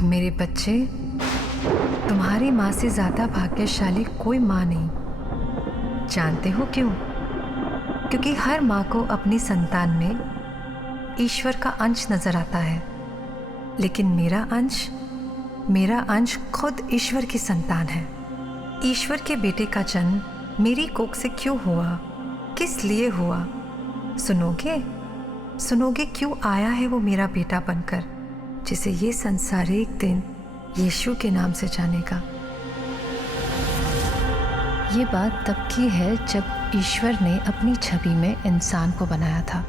मेरे बच्चे, तुम्हारी माँ से ज्यादा भाग्यशाली कोई माँ नहीं। जानते हो क्यों? क्योंकि हर माँ को अपनी संतान में ईश्वर का अंश नजर आता है, लेकिन मेरा अंश खुद ईश्वर की संतान है। ईश्वर के बेटे का जन्म मेरी कोख से क्यों हुआ, किस लिए हुआ? सुनोगे क्यों आया है वो मेरा बेटा बनकर, जिसे ये संसार एक दिन यीशु के नाम से जानेगा। ये बात तब की है जब ईश्वर ने अपनी छवि में इंसान को बनाया था,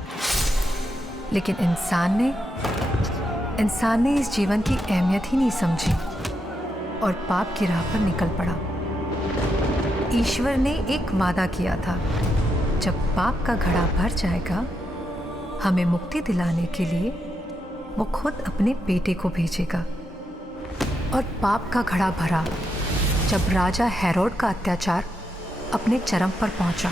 लेकिन इंसान ने इस जीवन की अहमियत ही नहीं समझी और पाप की राह पर निकल पड़ा। ईश्वर ने एक वादा किया था, जब पाप का घड़ा भर जाएगा, हमें मुक्ति दिलाने के लिए वो खुद अपने बेटे को भेजेगा। और पाप का घड़ा भरा जब राजा हेरोड का अत्याचार अपने चरम पर पहुंचा।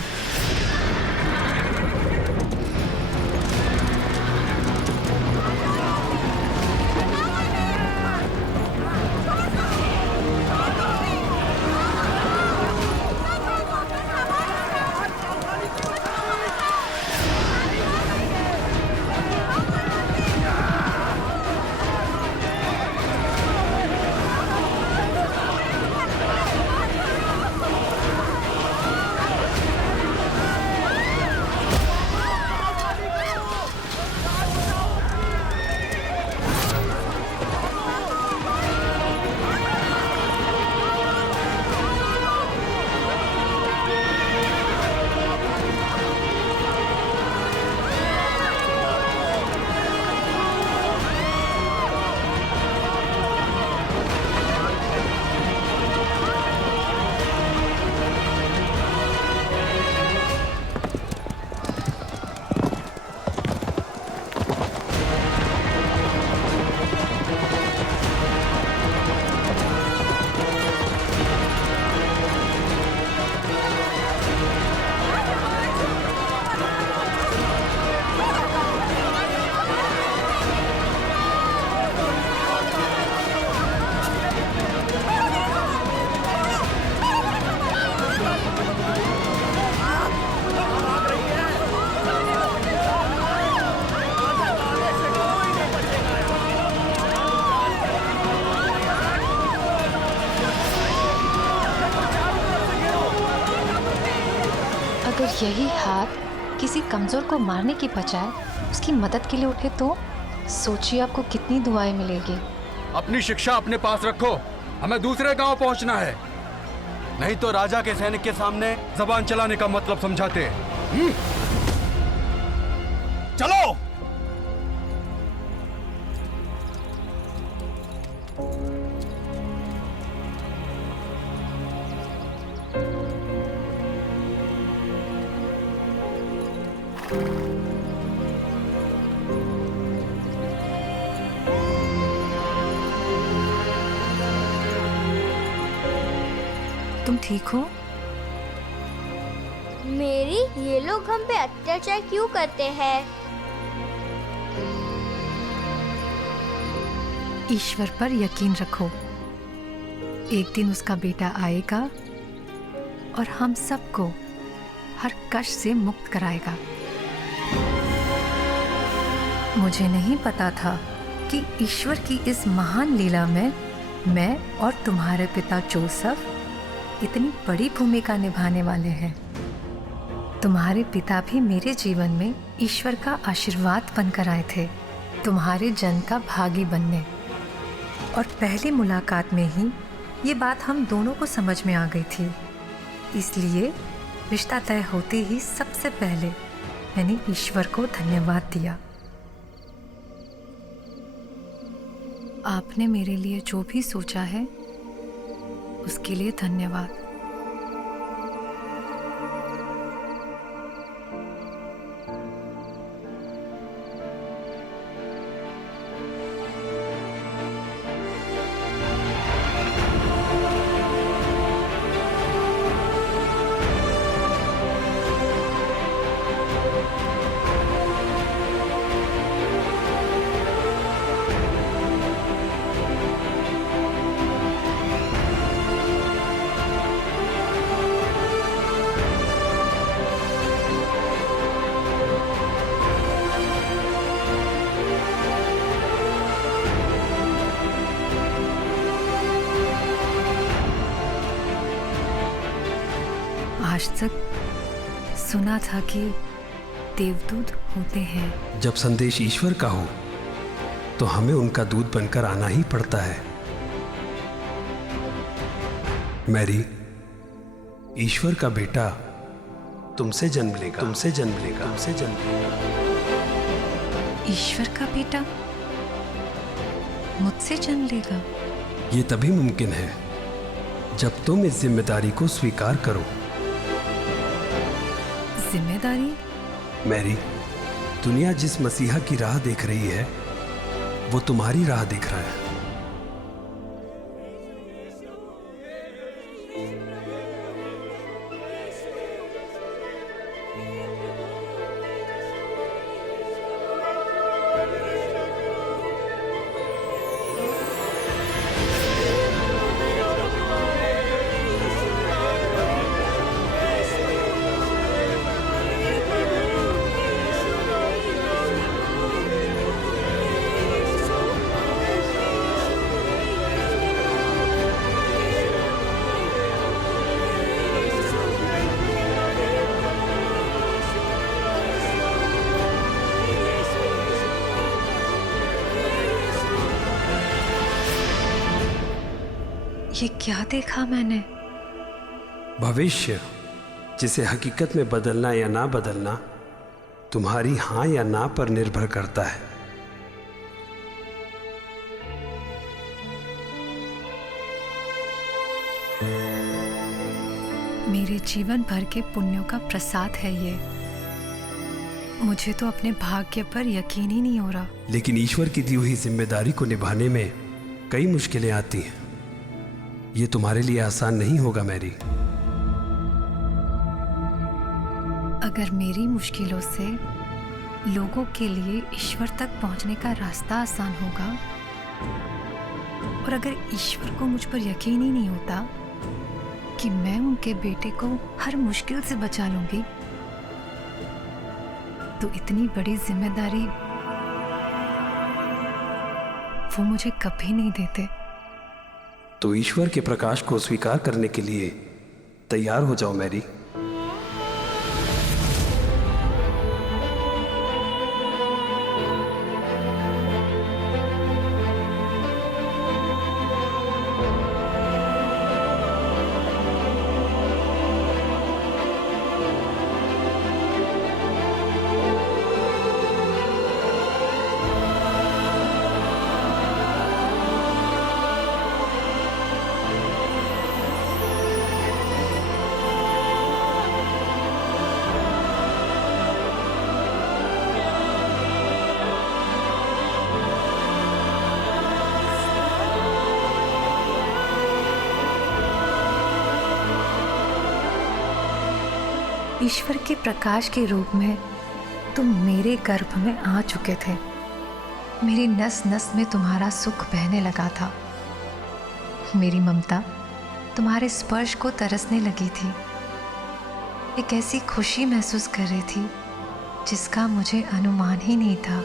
अगर यही हाथ किसी कमजोर को मारने की बजाय उसकी मदद के लिए उठे तो सोचिए आपको कितनी दुआएं मिलेगी। अपनी शिक्षा अपने पास रखो, हमें दूसरे गांव पहुंचना है, नहीं तो राजा के सैनिक के सामने जबान चलाने का मतलब समझाते हैं। चलो। तुम ठीक हो? मेरी, ये लोग हम पे अत्याचार क्यों करते हैं? ईश्वर पर यकीन रखो, एक दिन उसका बेटा आएगा और हम सबको हर कष्ट से मुक्त कराएगा। मुझे नहीं पता था कि ईश्वर की इस महान लीला में मैं और तुम्हारे पिता जोसेफ इतनी बड़ी भूमिका निभाने वाले हैं। तुम्हारे पिता भी मेरे जीवन में ईश्वर का आशीर्वाद बनकर आए थे, तुम्हारे जन्म का भागी बनने। और पहली मुलाकात में ही ये बात हम दोनों को समझ में आ गई थी, इसलिए रिश्ता तय होते ही सबसे पहले मैंने ईश्वर को धन्यवाद दिया। आपने मेरे लिए जो भी सोचा है उसके लिए धन्यवाद। आज तक सुना था कि देवदूत होते हैं। जब संदेश ईश्वर का हो तो हमें उनका दूत बनकर आना ही पड़ता है। मैरी, ईश्वर का बेटा तुमसे जन्म लेगा, तुमसे जन्म लेगा, तुमसे जन्म लेगा। ईश्वर का बेटा मुझसे जन्म लेगा? ये तभी मुमकिन है जब तुम इस जिम्मेदारी को स्वीकार करो। जिम्मेदारी? मैरी, दुनिया जिस मसीहा की राह देख रही है वो तुम्हारी राह देख रहा है। ये क्या देखा मैंने? भविष्य, जिसे हकीकत में बदलना या ना बदलना तुम्हारी हां या ना पर निर्भर करता है। मेरे जीवन भर के पुण्यों का प्रसाद है ये। मुझे तो अपने भाग्य पर यकीन ही नहीं हो रहा। लेकिन ईश्वर की दी हुई जिम्मेदारी को निभाने में कई मुश्किलें आती हैं। ये तुम्हारे लिए आसान नहीं होगा मैरी। अगर मेरी मुश्किलों से लोगों के लिए ईश्वर तक पहुंचने का रास्ता आसान होगा, और अगर ईश्वर को मुझ पर यकीन ही नहीं होता कि मैं उनके बेटे को हर मुश्किल से बचा लूंगी, तो इतनी बड़ी जिम्मेदारी वो मुझे कभी नहीं देते। तो ईश्वर के प्रकाश को स्वीकार करने के लिए तैयार हो जाओ मैरी। ईश्वर के प्रकाश के रूप में तुम मेरे गर्भ में आ चुके थे। मेरी नस नस में तुम्हारा सुख बहने लगा था। मेरी ममता तुम्हारे स्पर्श को तरसने लगी थी। एक ऐसी खुशी महसूस कर रही थी जिसका मुझे अनुमान ही नहीं था।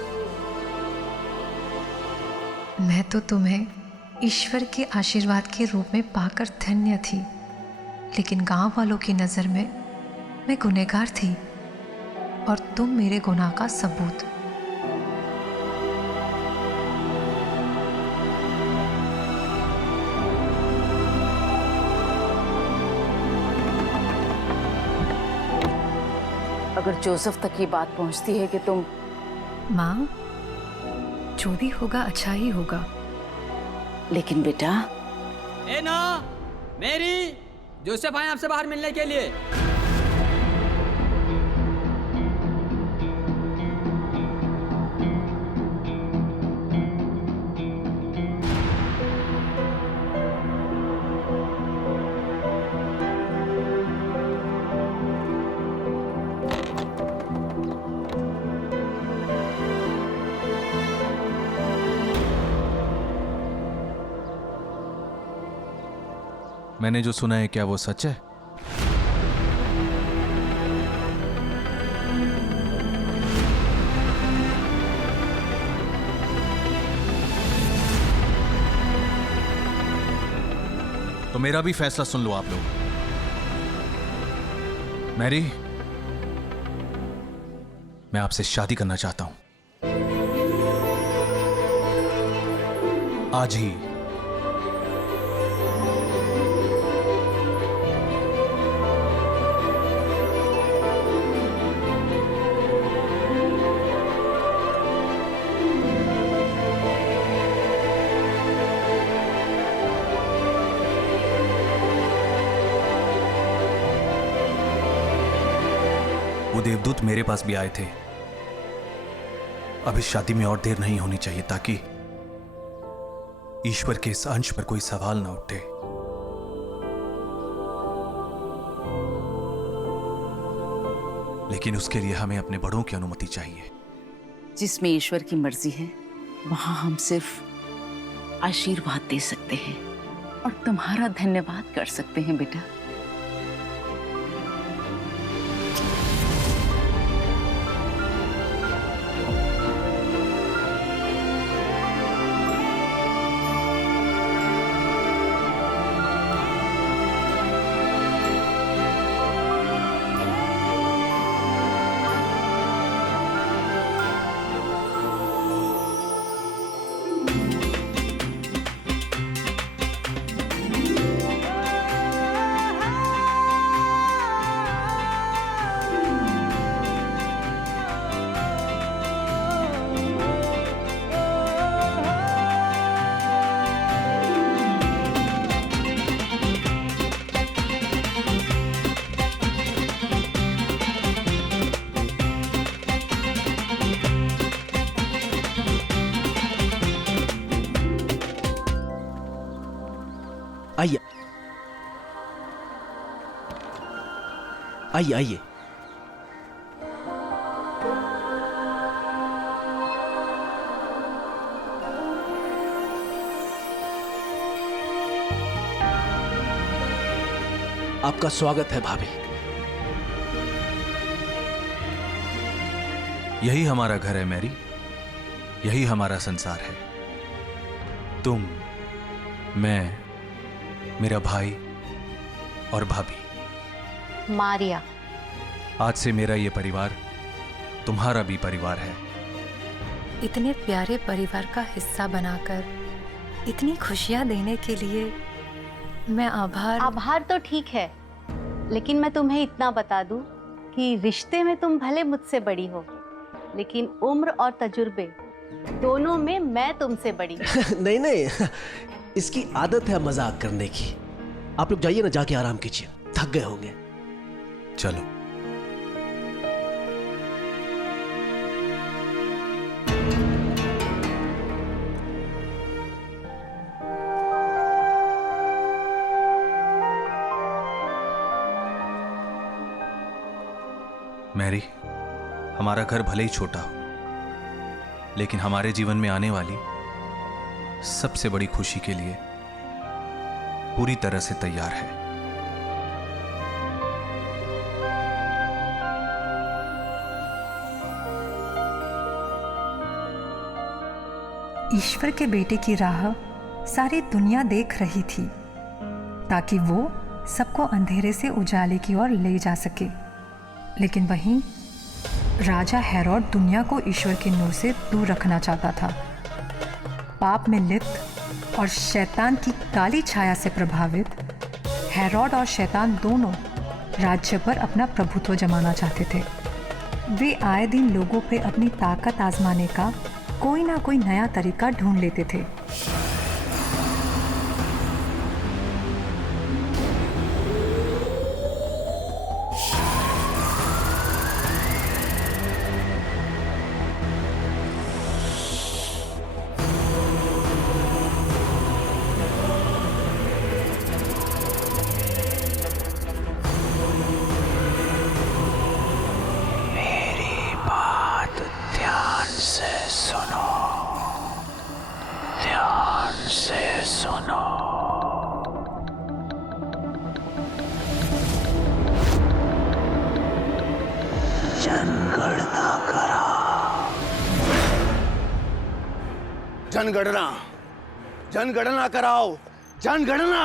मैं तो तुम्हें ईश्वर के आशीर्वाद के रूप में पाकर धन्य थी, लेकिन गांव वालों की नज़र में मैं गुनहगार थी और तुम मेरे गुनाह का सबूत। अगर जोसेफ तक ये बात पहुंचती है कि तुम... माँ, जो भी होगा अच्छा ही होगा। लेकिन बेटा... ए ना, मेरी, जोसेफ आए आपसे बाहर मिलने के लिए। मैंने जो सुना है क्या वो सच है? तो मेरा भी फैसला सुन लो आप लोग। मैरी, मैं आपसे शादी करना चाहता हूं, आज ही। वो देवदूत मेरे पास भी आए थे। अब इस शादी में और देर नहीं होनी चाहिए ताकि ईश्वर के इस अंश पर कोई सवाल ना उठे। लेकिन उसके लिए हमें अपने बड़ों की अनुमति चाहिए। जिसमें ईश्वर की मर्जी है वहां हम सिर्फ आशीर्वाद दे सकते हैं और तुम्हारा धन्यवाद कर सकते हैं बेटा। आइए आइए आइए। आपका स्वागत है भाभी। यही हमारा घर है मैरी, यही हमारा संसार है। तुम, मैं, मेरा भाई और भाभी। मारिया। आज से मेरा ये परिवार तुम्हारा भी परिवार है। इतने प्यारे परिवार का हिस्सा बनाकर इतनी खुशियां देने के लिए मैं आभार तो ठीक है, लेकिन मैं तुम्हें इतना बता दूं कि रिश्ते में तुम भले मुझसे बड़ी हो, लेकिन उम्र और तजुर्बे दोनों में मैं तुमसे बड़ी हूं। नहीं नहीं, इसकी आदत है मजाक करने की। आप लोग जाइए ना, जाके आराम कीजिए, थक गए होंगे। चलो। मैरी, हमारा घर भले ही छोटा हो, लेकिन हमारे जीवन में आने वाली सबसे बड़ी खुशी के लिए पूरी तरह से तैयार है। ईश्वर के बेटे की राह सारी दुनिया देख रही थी ताकि वो सबको अंधेरे से उजाले की ओर ले जा सके, लेकिन वहीं राजा हेरोड दुनिया को ईश्वर के नूर से दूर रखना चाहता था। पाप में लिप्त और शैतान की काली छाया से प्रभावित हेरोड और शैतान दोनों राज्य पर अपना प्रभुत्व जमाना चाहते थे। वे आए दिन लोगों पे अपनी ताकत आजमाने का कोई ना कोई नया तरीका ढूंढ लेते थे। जनगणना कराओ, जनगणना।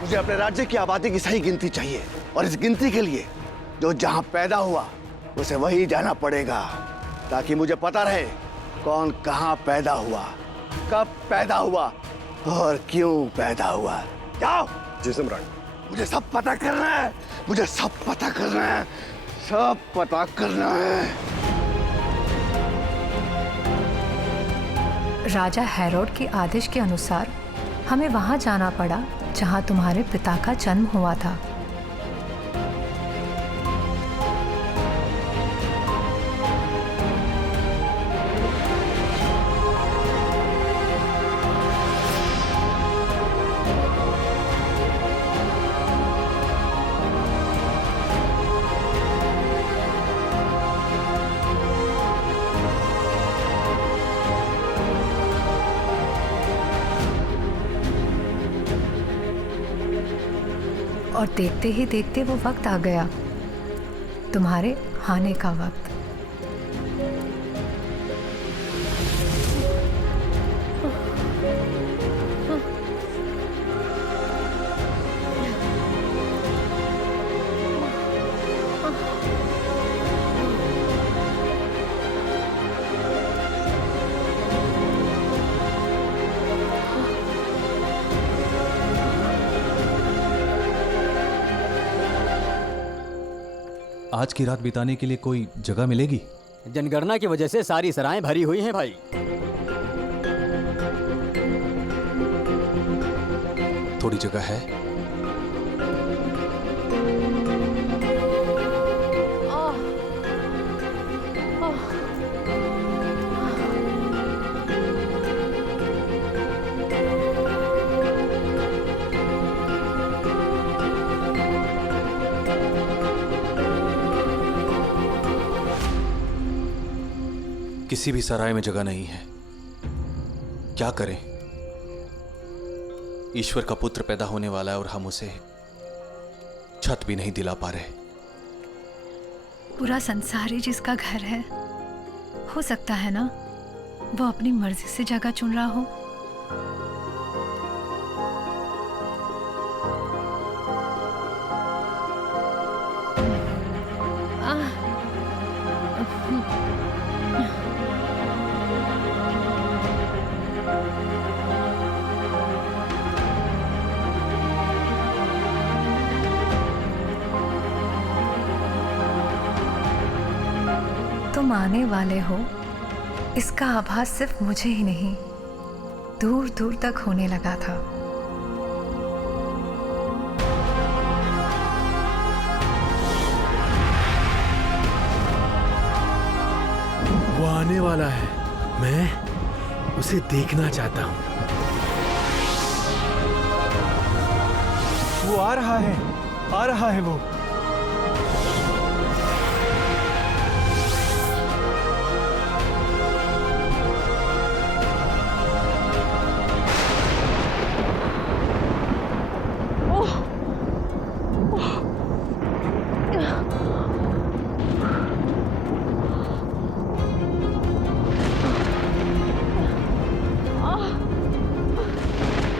मुझे अपने राज्य की आबादी की सही गिनती चाहिए और इस गिनती के लिए जो जहां पैदा हुआ उसे वही जाना पड़ेगा, ताकि मुझे पता रहे कौन कहां पैदा हुआ, कब पैदा हुआ और क्यों पैदा हुआ। जाओ। जी सम्राट। मुझे सब पता करना है, मुझे सब पता करना है, सब पता करना है। राजा हेरोड के आदेश के अनुसार हमें वहां जाना पड़ा जहां तुम्हारे पिता का जन्म हुआ था। और देखते ही देखते वो वक्त आ गया, तुम्हारे आने का वक्त। आज की रात बिताने के लिए कोई जगह मिलेगी? जनगणना की वजह से सारी सराहें भरी हुई हैं भाई। थोड़ी जगह है? किसी भी सराय में जगह नहीं है। क्या करें? ईश्वर का पुत्र पैदा होने वाला है और हम उसे छत भी नहीं दिला पा रहे। पूरा संसार ही जिसका घर है, हो सकता है ना वो अपनी मर्जी से जगह चुन रहा हो। तुम आने वाले हो, इसका आभास सिर्फ मुझे ही नहीं, दूर दूर तक होने लगा था। वो आने वाला है, मैं उसे देखना चाहता हूं। वो आ रहा है वो।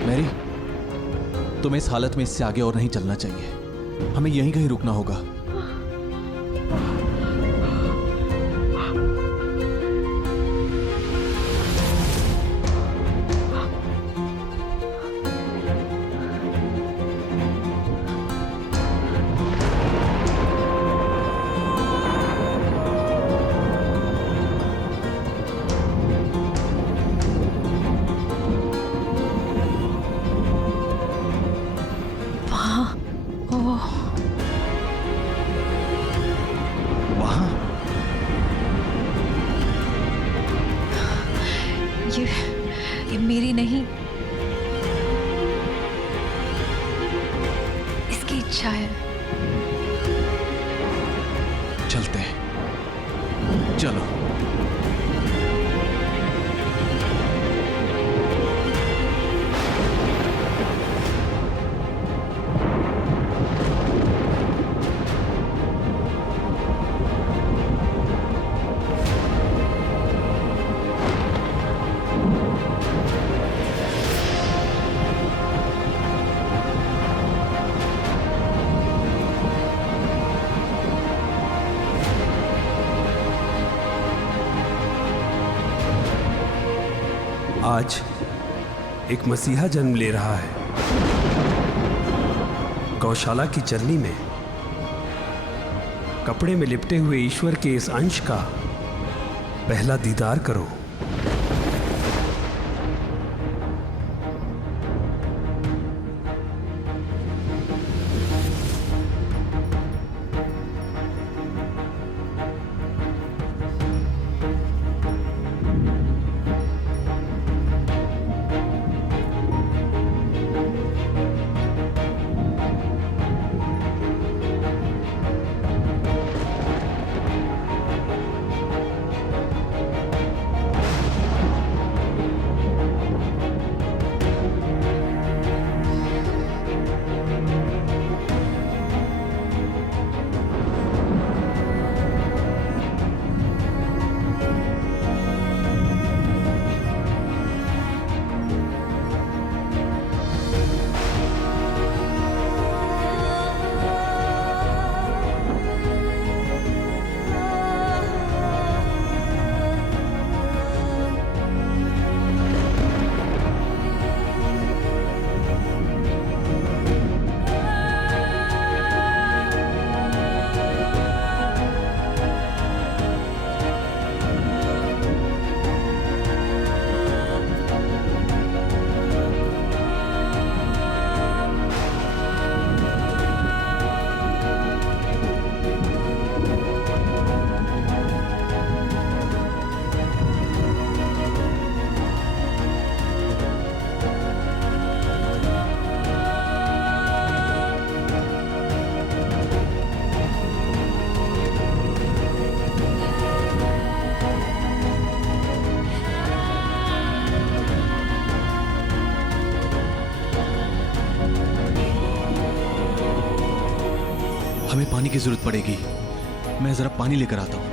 मैरी, तुम्हें इस हालत में इससे आगे और नहीं चलना चाहिए। हमें यहीं कहीं रुकना होगा। ये मेरी नहीं, इसकी इच्छा है। चलते हैं, चलो। आज एक मसीहा जन्म ले रहा है। गौशाला की चलनी में कपड़े में लिपटे हुए ईश्वर के इस अंश का पहला दीदार करो। हमें पानी की जरूरत पड़ेगी। मैं जरा पानी लेकर आता हूं।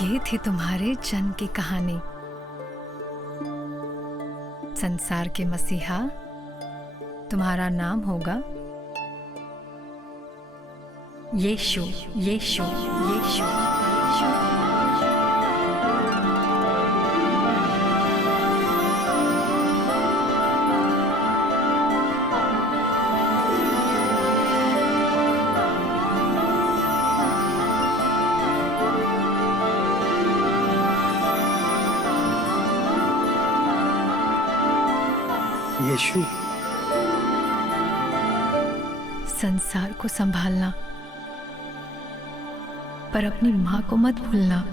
ये थी तुम्हारे जन्म की कहानी। संसार के मसीहा, तुम्हारा नाम होगा यीशु, यीशु, यीशु, यीशु। यीशु। संसार को संभालना, पर अपनी माँ को मत भूलना।